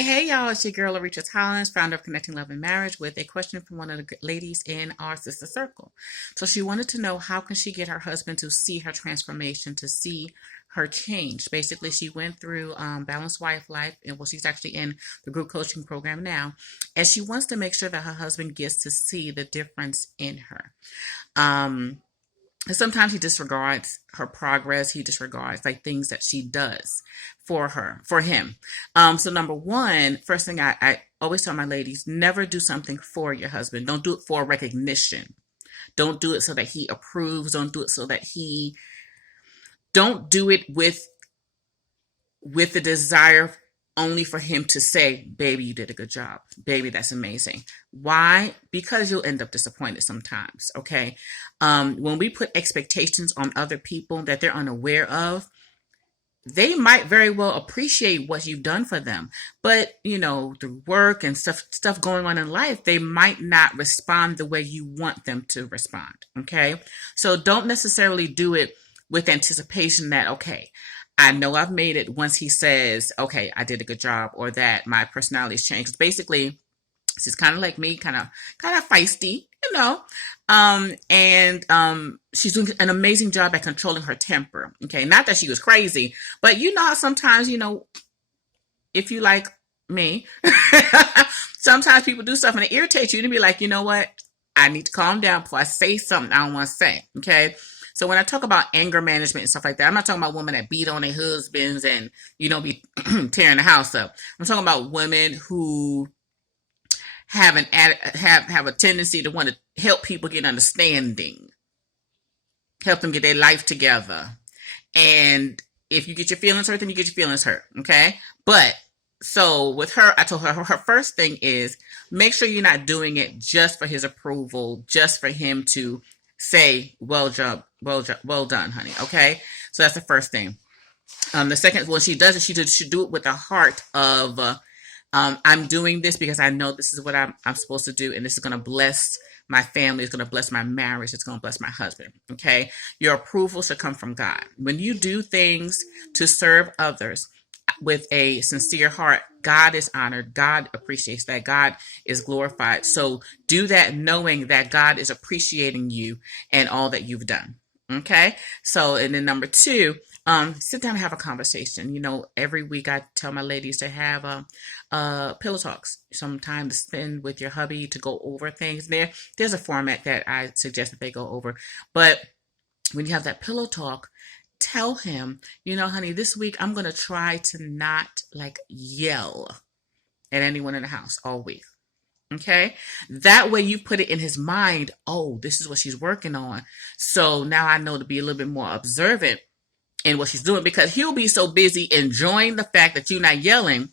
Hey, y'all. It's your girl, Aretha Hollins, founder of Connecting Love and Marriage, with a question from one of the ladies in our sister circle. So she wanted to know, how can she get her husband to see her transformation, to see her change. Basically, she went through Balanced Wife Life, and well, she's actually in the group coaching program now, and she wants to make sure that her husband gets to see the difference in her. Um, and sometimes he disregards her progress. He disregards like things that she does for him. So number one, first thing I always tell my ladies, never do something for your husband. Don't do it for recognition. Don't do it so that he approves. Don't do it so that don't do it with the desire only for him to say, baby, you did a good job. Baby, that's amazing. Why? Because you'll end up disappointed sometimes, okay? When we put expectations on other people that they're unaware of, they might very well appreciate what you've done for them. But, through work and stuff going on in life, they might not respond the way you want them to respond, okay? So don't necessarily do it with anticipation that, okay, I know I've made it once he says, okay, I did a good job, or that my personality's changed. Basically, she's kind of like me, kind of feisty, and she's doing an amazing job at controlling her temper. Okay, not that she was crazy, but how sometimes, if you like me, sometimes people do stuff and it irritates you, and be like, you know what? I need to calm down before I say something I don't want to say. Okay. So when I talk about anger management and stuff like that, I'm not talking about women that beat on their husbands and, be tearing the house up. I'm talking about women who have a tendency to want to help people get understanding, help them get their life together. And if you get your feelings hurt, then you get your feelings hurt. Okay. But so with her, I told her first thing is make sure you're not doing it just for his approval, just for him to say, well done, honey. Okay. So that's the first thing. The second, when she does it, she should do it with a heart of, I'm doing this because I know this is what I'm supposed to do. And this is going to bless my family. It's going to bless my marriage. It's going to bless my husband. Okay. Your approval should come from God. When you do things to serve others with a sincere heart, God is honored. God appreciates that. God is glorified. So do that knowing that God is appreciating you and all that you've done. Okay. So, and then number two, sit down and have a conversation. Every week I tell my ladies to have pillow talks, some time to spend with your hubby to go over things. There's a format that I suggest that they go over. But when you have that pillow talk, tell him, honey, this week I'm going to try to not yell at anyone in the house all week. Okay. That way you put it in his mind. Oh, this is what she's working on. So now I know to be a little bit more observant in what she's doing, because he'll be so busy enjoying the fact that you're not yelling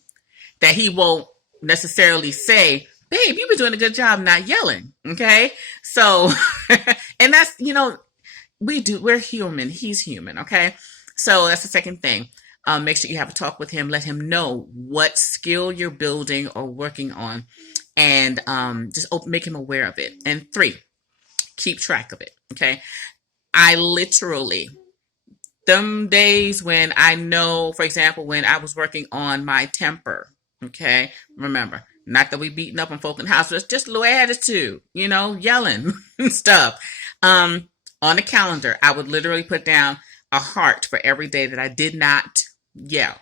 that he won't necessarily say, babe, you've been doing a good job not yelling. Okay. So, and that's, we're human. He's human. Okay. So that's the second thing. Make sure you have a talk with him. Let him know what skill you're building or working on, and just make him aware of it. And three, keep track of it. Okay. I literally, them days when I know, for example, when I was working on my temper. Okay. Remember, not that we beating up on folk in the house, but it's just a little attitude, yelling and stuff. On the calendar, I would literally put down a heart for every day that I did not yell.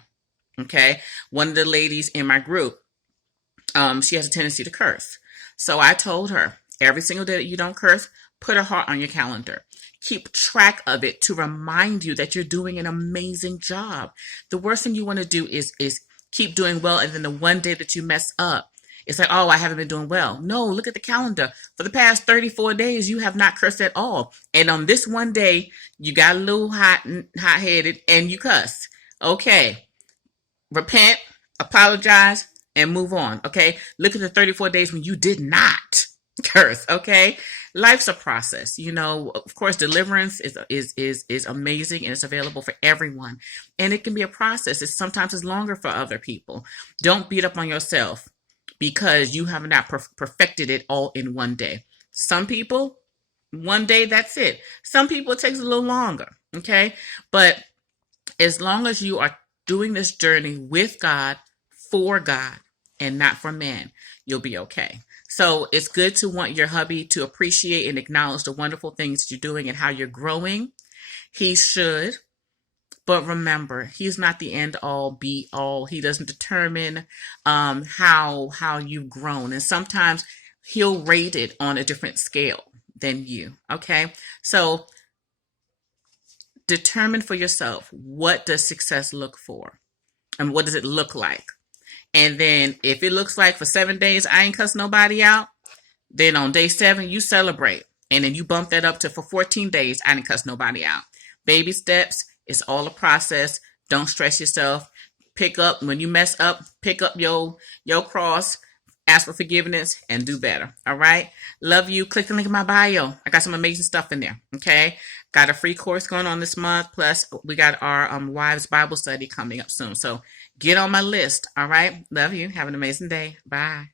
Okay. One of the ladies in my group, she has a tendency to curse. So I told her, every single day that you don't curse, put a heart on your calendar. Keep track of it to remind you that you're doing an amazing job. The worst thing you want to do is keep doing well, and then the one day that you mess up, it's like, oh, I haven't been doing well. No, look at the calendar. For the past 34 days, you have not cursed at all. And on this one day, you got a little hot-headed and you cuss. Okay. Repent, apologize, and move on. Okay. Look at the 34 days when you did not curse. Okay. Life's a process. Of course, deliverance is amazing, and it's available for everyone. And it can be a process. Sometimes it's longer for other people. Don't beat up on yourself because you have not perfected it all in one day. Some people, one day, that's it. Some people, it takes a little longer. Okay. But as long as you are doing this journey with God, for God, and not for men, you'll be okay. So it's good to want your hubby to appreciate and acknowledge the wonderful things that you're doing and how you're growing. He should. But remember, he's not the end all be all. He doesn't determine how you've grown. And sometimes he'll rate it on a different scale than you. Okay. So determine for yourself, what does success look for? And what does it look like? And then if it looks like for 7 days I ain't cuss nobody out, then on day 7 you celebrate. And then you bump that up to for 14 days I didn't cuss nobody out. Baby steps. It's all a process. Don't stress yourself. Pick up when you mess up. Pick up your cross. Ask for forgiveness and do better. All right. Love you. Click the link in my bio. I got some amazing stuff in there. Okay. Got a free course going on this month. Plus, we got our wives Bible study coming up soon. So get on my list. All right. Love you. Have an amazing day. Bye.